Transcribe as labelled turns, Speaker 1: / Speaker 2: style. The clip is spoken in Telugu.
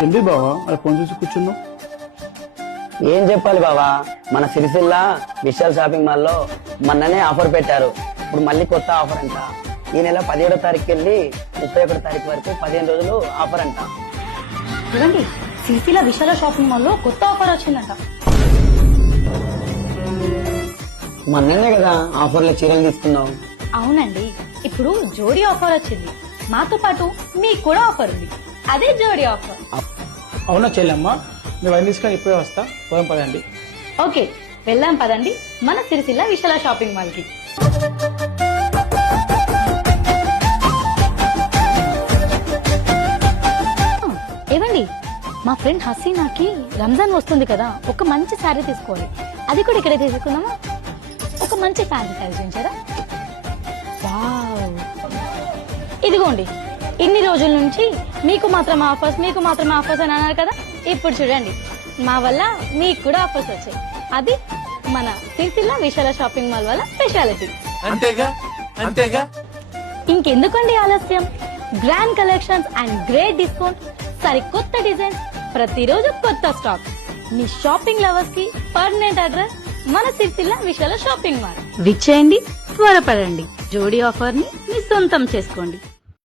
Speaker 1: ఏంటి బావా అలా ఫోన్ చూసి కూర్చున్నావు?
Speaker 2: ఏం చెప్పాలి బావా, మన సిరిసిల్ల విశాల్ షాపింగ్ మాల్ లో మొన్ననే ఆఫర్ పెట్టారు. ఇప్పుడు మళ్ళీ కొత్త ఆఫర్ అంట. ఈ నెల 17వ తారీఖుకి వెళ్ళి 31వ తారీఖు వరకు 15 రోజులు ఆఫర్ అంట.
Speaker 3: చూడండి, సిరిసిల్ల విశాల షాపింగ్ మాల్ లో కొత్త ఆఫర్ వచ్చిందంట.
Speaker 2: మొన్ననే కదా ఆఫర్లో చీరలు తీసుకున్నావు.
Speaker 3: అవునండి, ఇప్పుడు జోడీ ఆఫర్ వచ్చింది. మాతో పాటు మీకు కూడా ఆఫర్ ఉంది, అదే జోడీ ఆఫర్.
Speaker 1: అవునా చెల్లెమ్మ, మేము అన్ని తీసుకొని ఇప్పుడే వస్తా. పోదాం పదండి.
Speaker 3: ఓకే, వెళ్దాం పదండి మన సిరిసిల్ల విశాల షాపింగ్ మాల్ కి. ఏవండి, మా ఫ్రెండ్ హసీనాకి రంజాన్ వస్తుంది కదా, ఒక మంచి శారీ తీసుకోవాలి. అది కూడా ఇక్కడే తీసుకుందామా? ఒక మంచి ఫ్యాన్సీ శారీ చూపించారా? వావ్, ఇదిగోండి. ఇన్ని రోజుల నుంచి మీకు మాత్రం ఆఫర్స్ అని అన్నారు కదా, ఇప్పుడు చూడండి మా వల్ల మీకు కూడా ఆఫర్స్ వచ్చాయి. అది మన సిరిసిల్ల విశాల షాపింగ్ మాల్ వల్ల స్పెషాలిటీ.
Speaker 4: అంతేగా
Speaker 3: ఇంకెందుకండి ఆలస్యం? Grand collections and great discount, సరికొత్త డిజైన్స్, ప్రతిరోజు కొత్త స్టాక్. మీ షాపింగ్ లవర్స్ కి పర్మనెంట్ అడ్రస్ మన సిరిసిల్ల విశాల షాపింగ్ మాల్. విచ్చేయండి, త్వరపడండి. జోడీ ఆఫర్ ని మీ సొంతం చేసుకోండి.